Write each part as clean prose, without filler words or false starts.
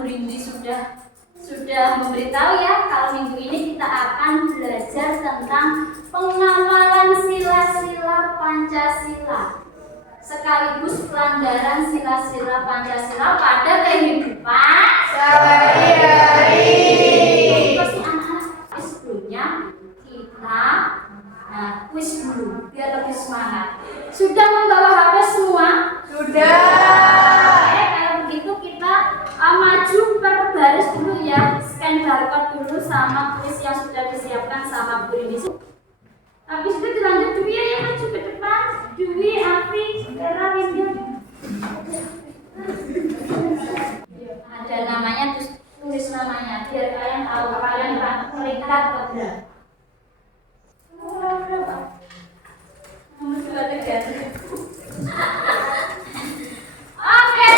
Bu Rindi sudah memberitahu ya, kalau minggu ini kita akan belajar tentang pengawalan sila-sila Pancasila sekaligus pelanggaran sila-sila Pancasila pada kehidupan sehari-hari. Anak-anak, sebelumnya kita kuis dulu biar lebih semangat. Sudah membawa HP semua? Sudah. Oke, kalau begitu kita maju per baris dulu ya, scan barcode dulu sama kuis yang sudah disiapkan sama Bu Rindi. Habis itu dilanjut Dwi ya, maju ke depan. Dwi, Afi, Vera, Windy. Ada namanya, terus tulis namanya biar kalian tahu kalian peringkat berapa. Nomor 23. Oke,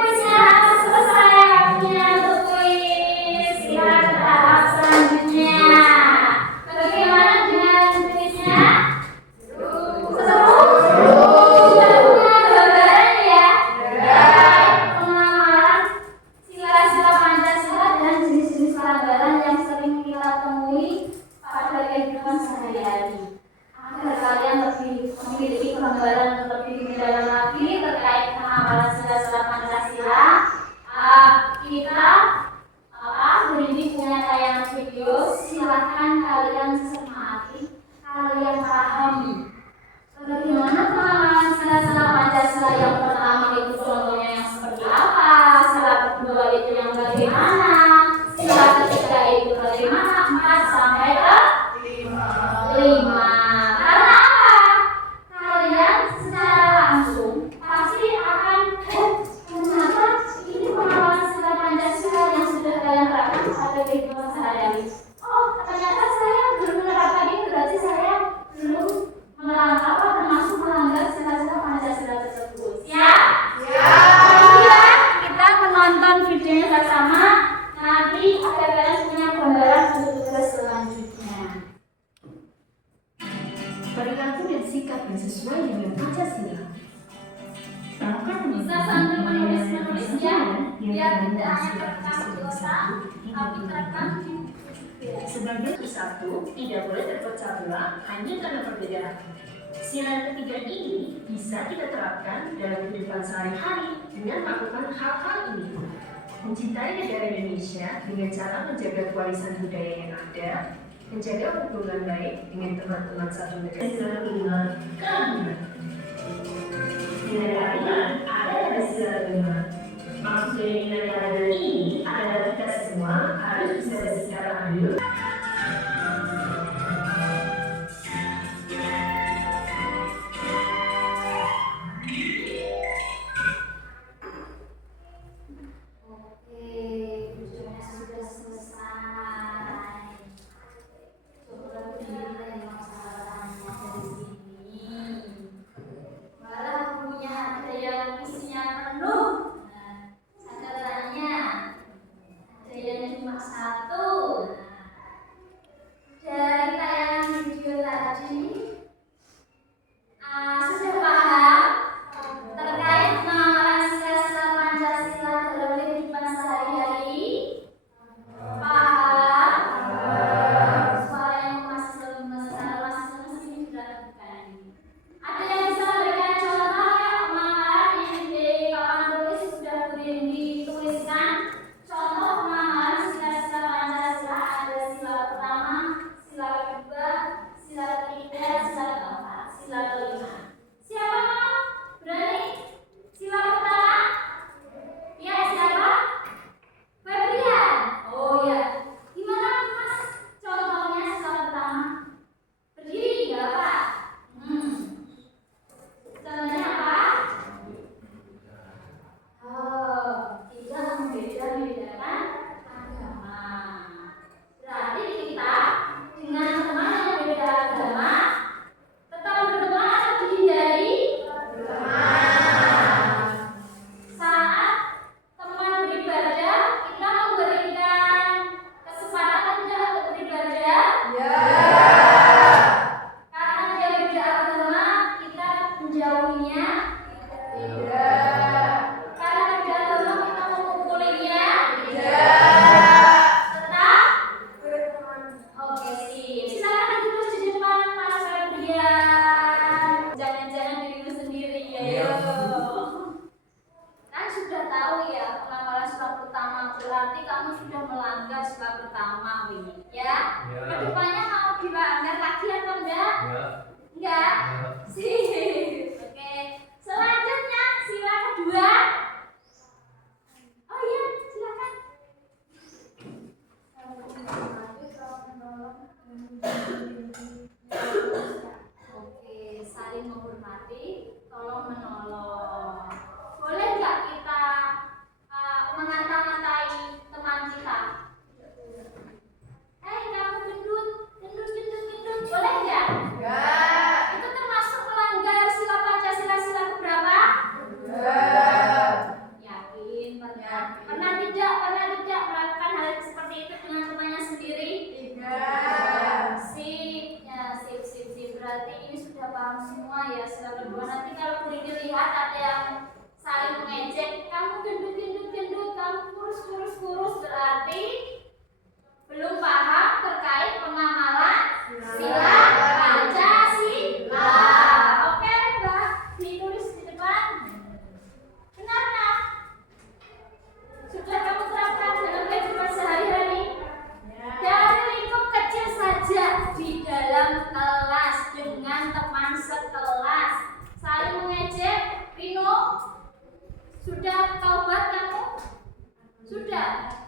kuisnya selesai. Waktunya untuk kuis. Silakan tahap selanjutnya. Bagaimana dengan kuisnya? Seru? Sudah punya gambaran ya? Pengenalan sila-sila Pancasila dan jenis-jenis pelanggaran yang sering kita temui pada kehidupan sehari-hari. Agar kalian lebih memiliki gambaran lebih mendalam lagi terkait pengawalan sila-sila Pancasila, kita Bu Rindi punya tayangan video. Silahkan kalian cermati, kalian pahami bagaimana pengawalan sila-sila Pancasila. Yang pertama itu contohnya yang seperti apa, sila kedua itu yang bagaimana, sila ketiga itu bagaimana, 4 sampai ke 5. Karena apa? Kalian secara langsung pasti akan ternyata ini pengawalan sila Pancasila yang sudah kalian terapkan pada kehidupan sehari-hari. Oh, ternyata saya belum menerapkan ini, berarti saya belum termasuk melanggar sila-sila Pancasila tersebut. Siap? Iya, kita menonton videonya bersama. Nanti agar kalian punya gambaran untuk tugas selanjutnya. Perilaku dan sikap yang sesuai dengan Pancasila. Bisa sambil menulis ya, biar tidak hanya terekam di otak, tapi terekam di Sebagai satu, tidak boleh terpecah belah hanya karena perbedaan. Sila yang ketiga ini bisa kita terapkan dalam kehidupan sehari-hari dengan melakukan hal-hal ini. Mencintai negara Indonesia dengan cara menjaga kewarisan budaya yang ada, menjaga hubungan baik dengan teman-teman satu negara. Sila kelima, keadilan. Di negara ini ada sila kelima. Maksud dari negara ini adalah kita semua harus bisa bersikap adil. berarti kamu sudah melanggar sila pertama, Wi. Ya? Ya. Kedepannya mau dilanggar lagi atau enggak? Ya. Enggak? Ya. Sip. Oke. Selanjutnya sila kedua. Oh iya, silakan. Oke, saling menghormati, tolong menolong. Boleh nggak kita mengata-ngatai teman kita? Kamu gendut, gendut. Boleh nggak? Enggak. Itu termasuk melanggar sila Pancasila sila keberapa? Enggak. Yakin? Yakin. Pernah tidak melakukan hal seperti itu dengan temannya sendiri? Tidak. Sip, ya sip. Berarti ini sudah paham semua ya sila kedua. Nanti kalau dilihat ada yang saling mengejek, kamu gendut, kamu kurus, berarti belum paham terkait pengamalan sila Pancasila. Oke, Mbak, ditulis di depan. Benar, Nak? Sudah kamu terapkan dalam kehidupan sehari-hari? Dari lingkup kecil saja di dalam kelas dengan teman sekelas saling mengejek. Rino, sudah taubat kamu? Sudah?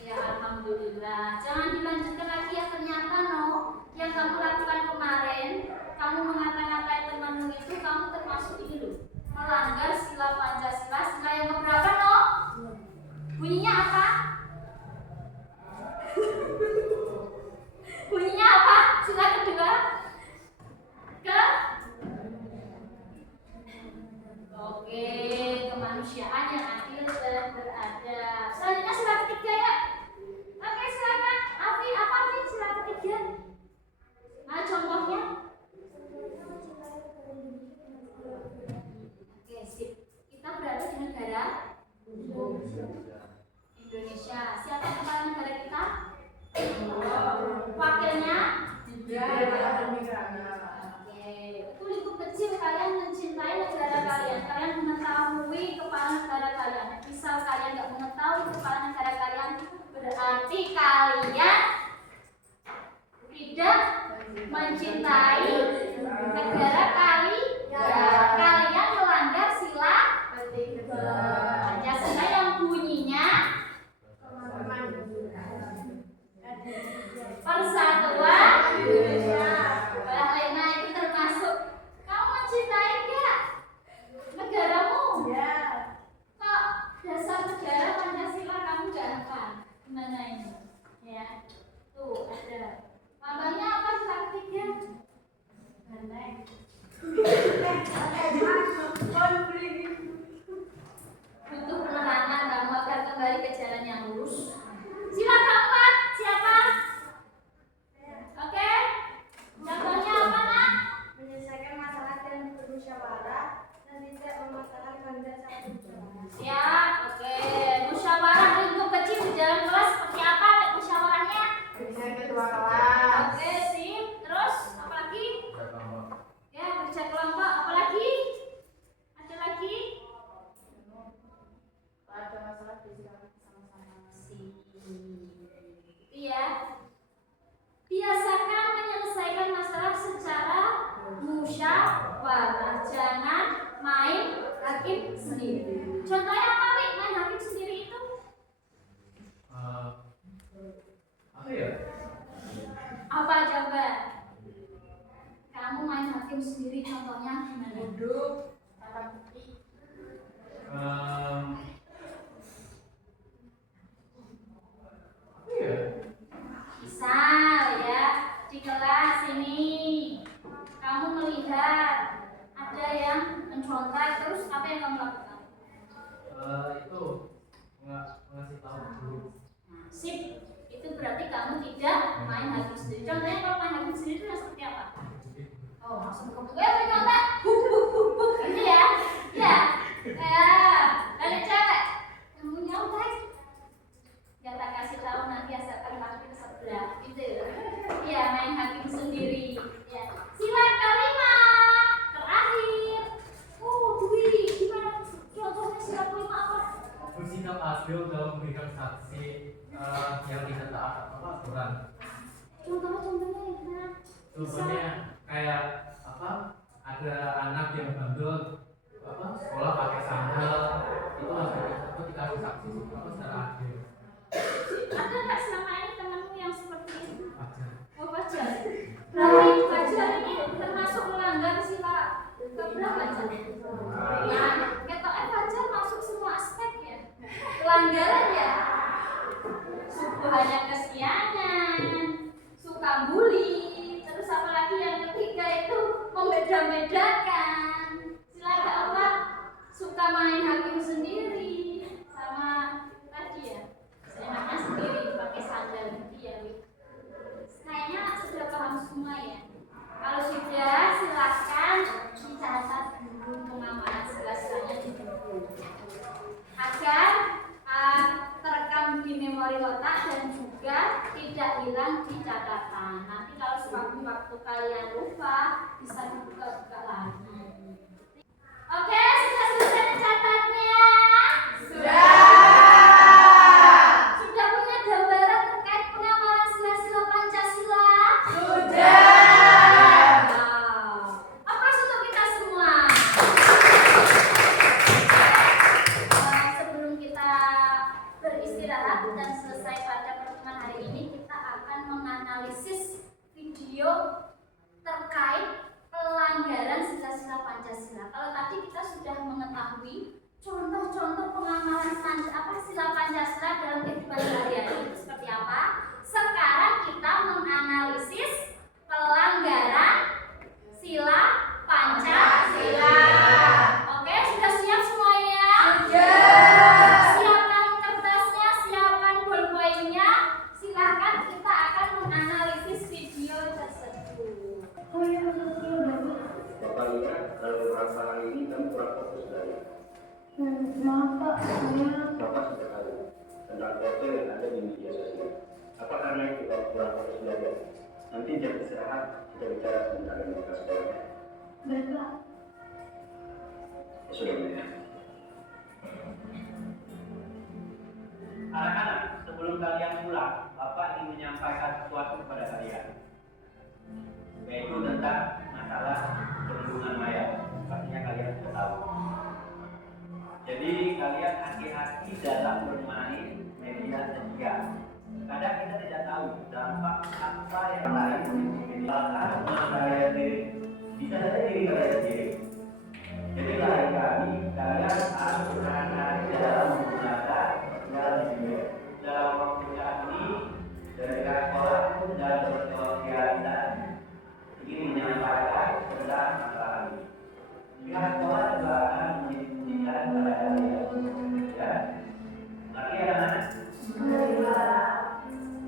Ya alhamdulillah. Jangan dilanjutkan lagi ya, ternyata yang kamu lakukan kemarin, kamu mengata-ngatai temanmu itu, kamu termasuk ini loh, melanggar sila Pancasila. Sila yang keberapa Bunyinya apa? Bunyinya apa? Sila kedua. Oke, kemanusiaan yang adil dan beradab. Selanjutnya sila ketiga ya. Oke, silakan. Afi, apa nih sila ketiga? Nah, contohnya? Oke, sip. Kita berada di negara Indonesia. Siapa kepala negara kita? Wakilnya? Oke, itu lingkup kecil. Kalian mencintai negara kalian. Kalian mengetahui kepala negara kalian. Misal kalian nggak mengetahui kepala negara kalian, berarti kalian tidak mencintai negara kalian melanggar sila Pancasila yang bunyinya persatuan Indonesia. Lena itu termasuk. Kamu mencintai nggak negaramu? Ya. Kok dasar negara Pancasila kamu nggak hafal? Gimana ini? Ya, tuh ada. Lambangnya apa sila ketiga? Banteng. Butuh penerangan kamu agar kembali ke jalan yang lurus. Sila keempat siapa? Oke. Contohnya apa, Nak? Menyelesaikan masalah dan bermusyawarah dan tidak memaksakan kehendak sang musyawarah. Siap, oke. Musyawarah lingkup kecil di dalam kelas seperti apa musyawarahnya? Bisa ketua kelas. Oke, sip. Terus apa lagi? Ya, kerja kelompok. Apa lagi? Ada lagi? Ada masalah disikapi sama-sama. Sip. Iya. Biasakan menyelesaikan masalah secara musyawarah. Jangan main hakim sendiri. Contohnya apa, Wi? Main hakim sendiri itu? Apa ya? Apa coba? Kamu main hakim sendiri, contohnya gimana? Duduk, tata bukti. Apa ya? Misal ya, di kelas ini kamu melihat ada yang mencontek, terus apa yang kamu lakukan? Itu ngasih tahu dulu. Nah, sip, itu berarti kamu tidak main hakim sendiri. Contohnya kalau main hakim sendiri itu yang seperti apa? Oh, langsung ke gue menyontek, buk, gitu ya? Ya, ada cewek kamu nyontek, gak tak kasih tahu nanti asalkan laki ke sebelah, gitu. Ya, main hakim sendiri. Ya, sila kelima terakhir. Dwi, gimana? Contohnya sila kelima apa? bersikap adil dalam memberikan saksi yang tidak taat atau aturan. Contohnya gimana? Contohnya kayak apa? Ada anak yang bandel sekolah pakai sandal, itu harus dikasih saksi secara adil. Ada nggak selama ini temanmu yang seperti itu? Wajar. Oh, wajar. Berarti wajar ini termasuk melanggar sila keberapa, Jan? Nah, ketoknya wajar masuk semua aspek ya. Pelanggaran ya. Hanya kesiangan, suka bully, terus apalagi yang ketiga itu membeda-bedakan. Sila keempat suka main hakim sendiri, sama tadi ya seenaknya sendiri pakai sandal dia. Kayaknya sudah paham semua ya. Kalau sudah silakan dicatat dulu pengamalan sila-silanya di buku agar terekam di memori otak dan juga tidak hilang di catatan. Nanti kalau sewaktu-waktu kalian lupa bisa dibuka-buka lagi. Oke, sudah selesai mencatatnya? Sudah punya gambaran terkait pengamalan sila-sila Pancasila? Wow. Aplaus untuk kita semua. Sebelum kita beristirahat dan selesai pada pertemuan hari ini, kita akan menganalisis video terkait pelanggaran sila-sila Pancasila. Kalau tadi kita sudah mengetahui contoh-contoh pengamalan sila Pancasila dalam kehidupan sehari-hari itu seperti apa. Sekarang kita menganalisis pelanggaran sila Pancasila. Oke, sudah siap semuanya? Siapkan kertasnya, siapkan bolpoinnya. Silakan kita akan menganalisis video tersebut. Bapak lihat kalau beberapa hari ini kan kurang fokus dari Maaf Pak, Bapak sudah tahu tentang foto yang ada di media sosial. Apa karena itu kalau kurang fokus belajar? Nanti jam istirahat kita bicara sebentar dengan kelas sekolah. baik Pak. Sudah benar. Anak-anak, sebelum kalian pulang, Bapak ingin menyampaikan sesuatu kepada kalian, yaitu tentang masalah perlindungan mayat. Pastinya kalian sudah tahu. Jadi kalian hati-hati dalam bermain media sosial. Kadang kita tidak tahu dampak apa yang lain di media kalian sendiri. Bisa saja diri kalian sendiri. Jadi kali kalian harus berhati-hati dalam menggunakan dalam video. Dalam waktu ini dari sekolah pun dalam bersosialisasi ingin menyampaikan tentang masalah ini. Pihak sekolah juga akan mendiskusikan kepada kalian. Ya, lagi ya anak.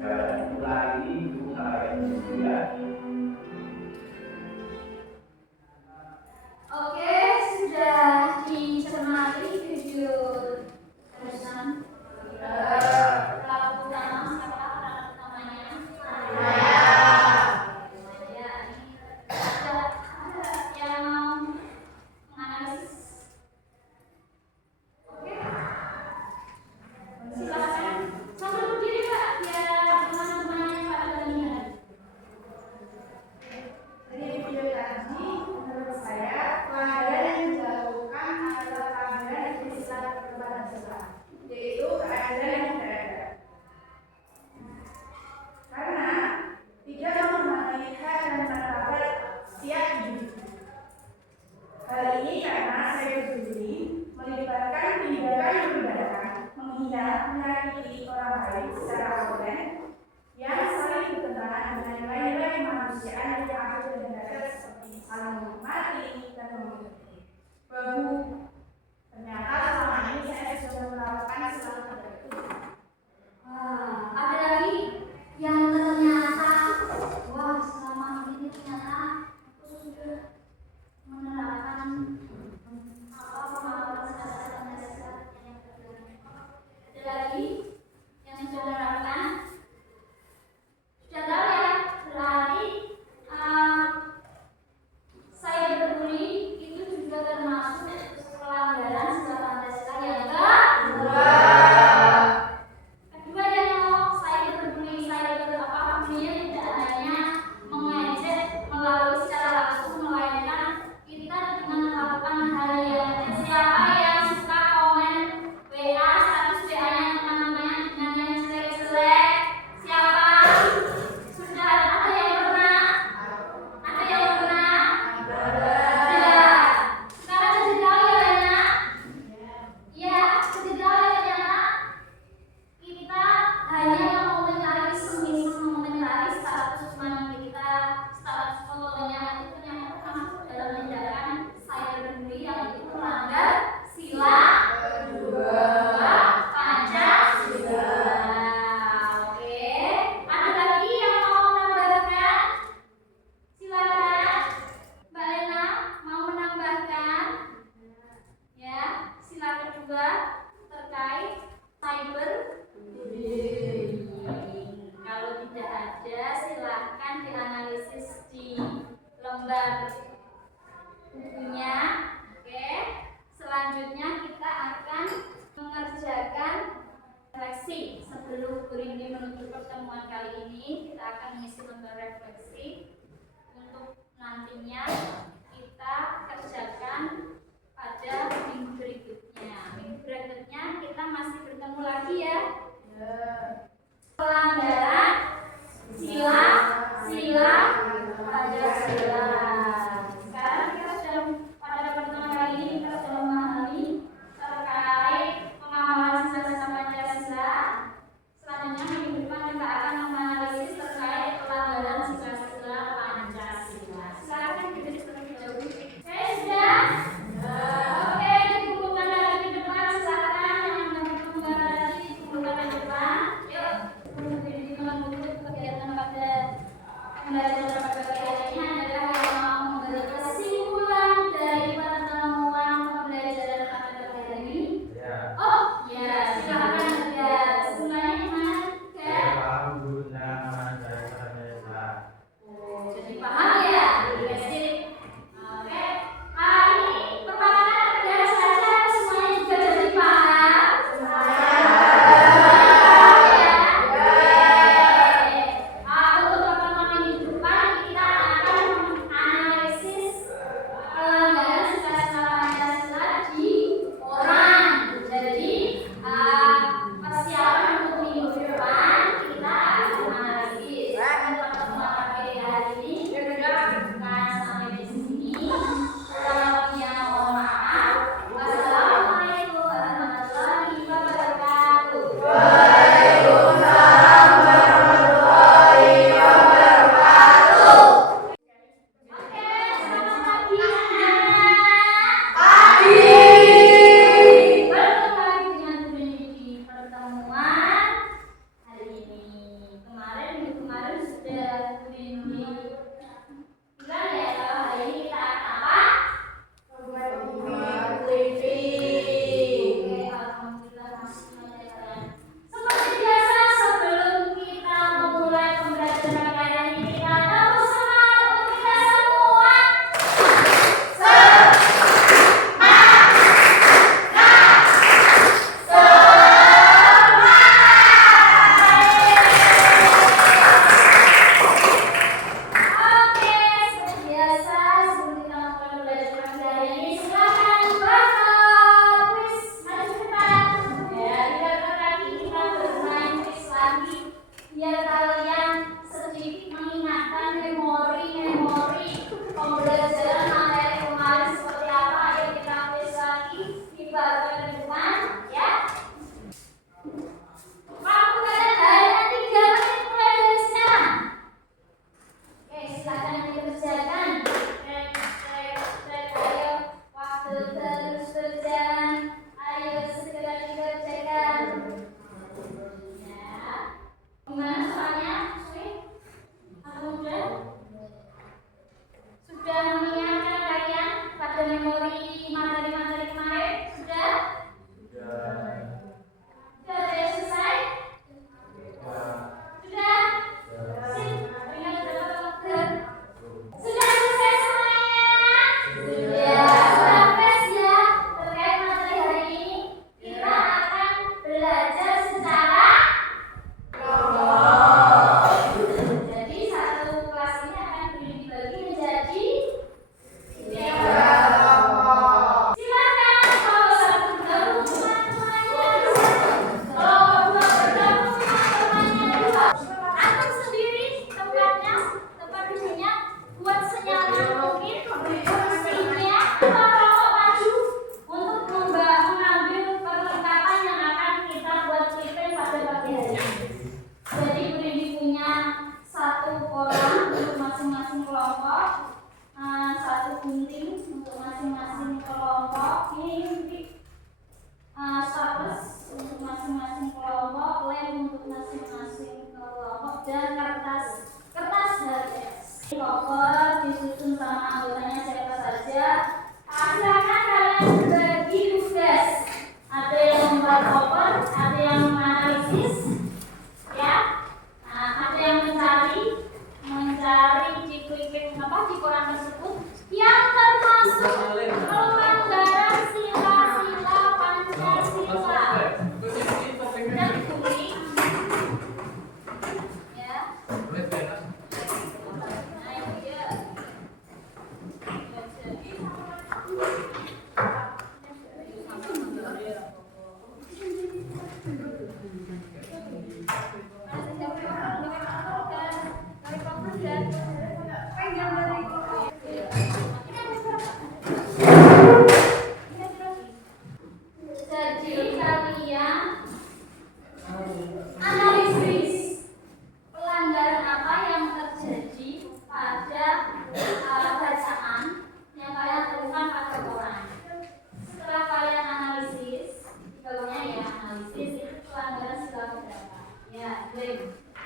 Ya, mulai ini ibu saya ya. Oke, sudah dicermati kerjakan refleksi. Sebelum Bu Rindi menutup pertemuan kali ini, kita akan mengisi lembar refleksi untuk nantinya kita kerjakan pada minggu berikutnya. Minggu berikutnya kita masih bertemu lagi ya. Pelanggaran sila Pancasila. Sekarang kita sudah pada pertemuan kali ini kita sudah memahami terkait pemahaman sila Pancasila. Selanjutnya minggu depan kita akan menganalisis terkait pelanggaran sila Pancasila. Silakan ditulis terlebih dahulu. Saya sudah. Oke.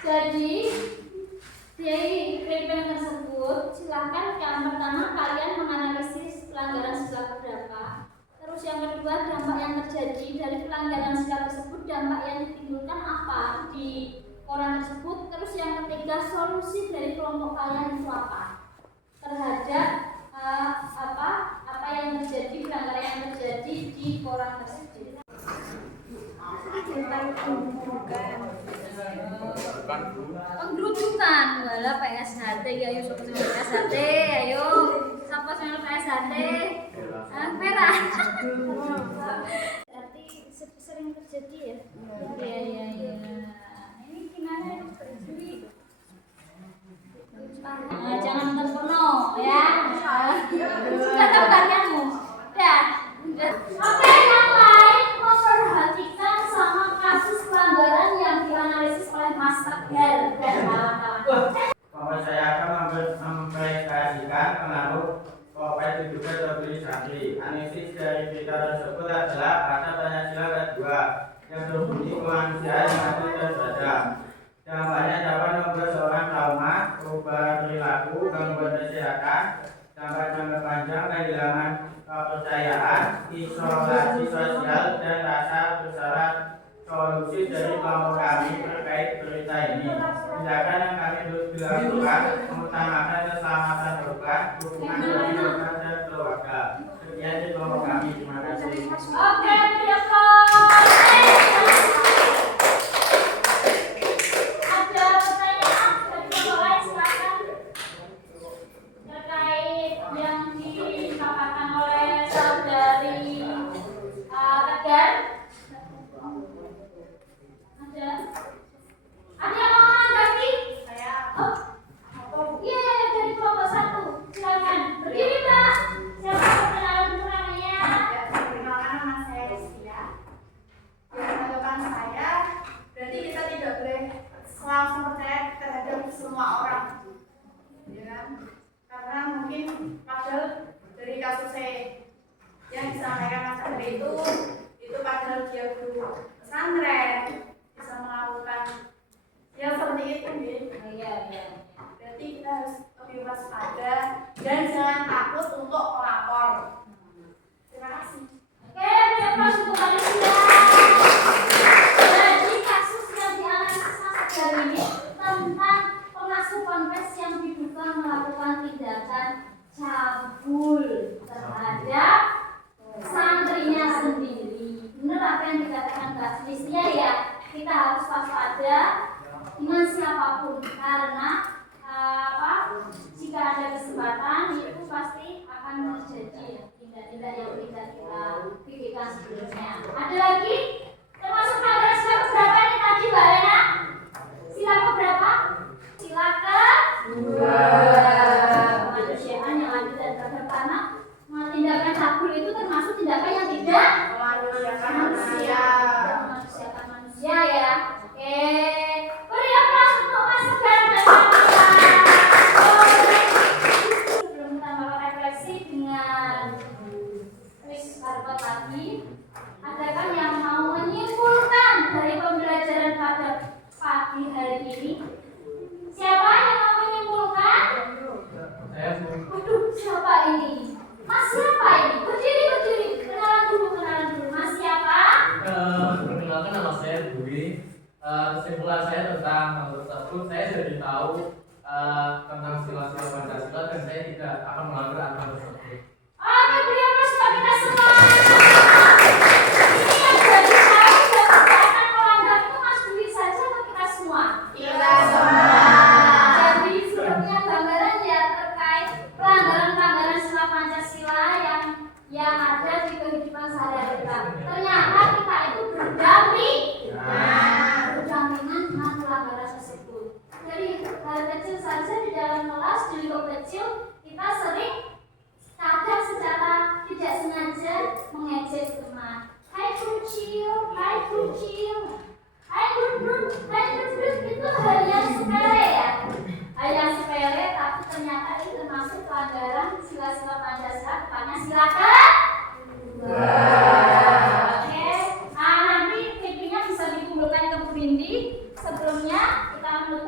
Jadi dari kriteria tersebut, silakan yang pertama kalian menganalisis pelanggaran sila keberapa. Terus yang kedua, dampak yang terjadi dari pelanggaran sila tersebut, dampak yang ditimbulkan apa di orang tersebut. Terus yang ketiga, solusi dari kelompok kalian itu apa terhadap apa yang terjadi, pelanggaran yang terjadi di orang tersebut. Penggerudukan, wala PSHT, ayo siapa sama PSHT, ayo siapa sama PSHT, merah. Berarti sering terjadi ya? Iya. Ini gimana ya? Jangan nonton porno ya. Sudah tahu kan kamu? Udah. Oke, yang lain memperhatikan sama kasus pelanggaran yang dianalisis oleh Master Gel dan kawan-kawan. Bahwa saya akan mempresentasikan pengaruh COVID diduga terbeli santri. Analisis dari berita tersebut adalah pada Pancasila kedua yang berbunyi kemanusiaan yang adil dan beradab. Dampaknya dapat membuat seorang trauma, perubahan perilaku, gangguan kesehatan, dampak jangka panjang, kehilangan kepercayaan, isolasi sosial, dan rasa bersalah. Solusi dari kelompok kami terkait berita ini, tindakan yang kami terus dilakukan mengutamakan keselamatan korban, hubungan bagi korban dan keluarga. Sekian dari kelompok kami, terima kasih. Oke, ada pertanyaan dari kelompok lain, silakan terkait yang dipaparkan oleh saudari Tegar. Ada yang mau menanggapi? Saya Oh, iya, dari kelompok 1. Silakan. Berdiri, Mbak. Siapa perkenalan dulu namanya? perkenalkan nama saya Rizkia. Yang menentukan saya, berarti kita tidak boleh langsung percaya terhadap semua orang, ya kan? Karena mungkin padahal dari kasus yang disampaikan Mas Andre itu padahal dia guru pesantren bisa melakukan yang seperti itu, Iya. berarti kita harus lebih waspada dan jangan takut untuk melapor. Terima kasih. Oke, aplaus untuk Alicia. Jadi kasus yang dianalisis Mas Tegar ini tentang pengasuh ponpes yang diduga melakukan tindakan cabul terhadap santrinya sendiri. Benar apa yang dikatakan Mbak Alicia ya? Kita harus waspada dengan siapapun karena jika ada kesempatan itu pasti akan terjadi tindak-tindak yang tidak kita pikirkan sebelumnya. Ada lagi termasuk pelanggaran sila keberapa ini tadi Mbak Lena? Sila keberapa? Sila kedua. Kemanusiaan yang adil dan beradab, karena tindakan cabul itu termasuk tindakan yang tidak Memanusiakan manusia. manusia. Memanusiakan manusia ya. Oke. Beri aplaus untuk Mas Tegar dan kawan-kawan. Sebelum kita melakukan refleksi dengan Chris Karpet tadi, adakah yang mau menyimpulkan dari pembelajaran pada pagi hari ini? Siapa yang mau menyimpulkan? Saya Waduh, siapa ini? Mas siapa ini? Berdiri. Kenalan dulu. Mas siapa? perkenalkan nama saya Budi. Kesimpulan saya tentang hal tersebut, saya jadi tahu tentang sila-sila Pancasila dan saya tidak akan melanggar aturan tersebut. Oke, beri aplaus buat kita semua. Ini yang jadi tahu dan tidak akan melanggar itu Mas Budi saja atau kita semua? Kita semua. Jadi sudah punya gambaran ya terkait pelanggaran sila Pancasila yang ada di kehidupan sehari-hari kita. Ternyata kita itu berdampingan dengan pelanggaran tersebut. Dari hal kecil saja di dalam kelas, di lingkup kecil kita sering kadang secara tidak sengaja mengejek teman. Hai kucil, hai brut, itu hal yang sepele ya. Hal yang sepele tapi ternyata itu termasuk pelanggaran sila-sila Pancasila, tepatnya sila kedua. Oke, nanti videonya bisa dikumpulkan ke Bu Bindi. Sebelumnya kita menutup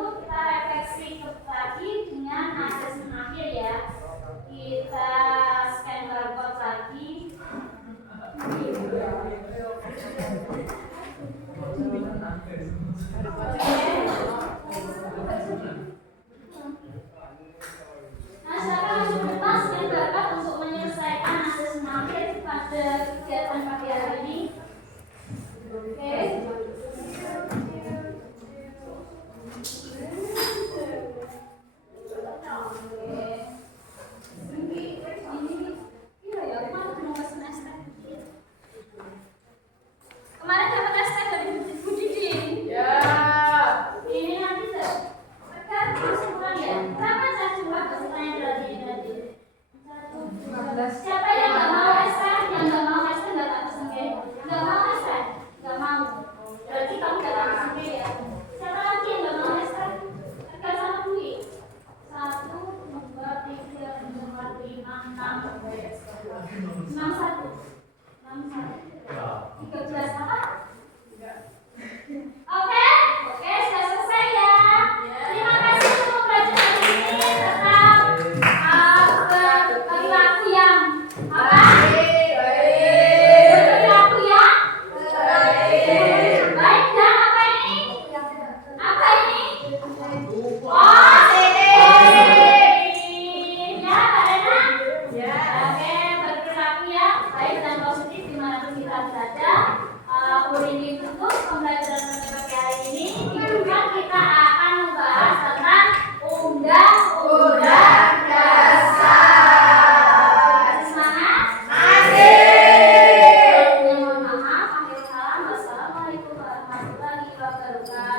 Nah, silakan langsung bebas yang berbakat untuk menyelesaikan asesmen akhir pada kegiatan pagi hari ini. Oke. Kemarin dapat ST dari Bu Didin. Ya. Ini nanti terkait kesimpulan ya. Berapa saya jumlah pesertanya berarti nanti? 15. Siapa yang nggak mau ST? Yang nggak mau ST nggak tak sendiri. Nggak mau ST? Nggak mau. Berarti kamu nggak tak sendiri ya. Siapa lagi yang nggak mau ST? Terkait sama Dwi. 1, 2, 3, 4, 5, 6, 61. 13 apa? Oke, sudah selesai ya. Terima kasih untuk pelajaran ini. Tetap berperilaku yang apa? Berperilaku yang baik dan apa ini? Apa ini? Ya, Kak Rena? Oke, berperilaku yang baik dan positif dimanapun kita berada. Ini tutup pembelajaran pada pagi hari ini. Kemudian kita akan membahas tentang undang-undang dasar. Semangat? Masih. Mohon maaf. Akhir salam. Wassalamualaikum warahmatullahi wabarakatuh.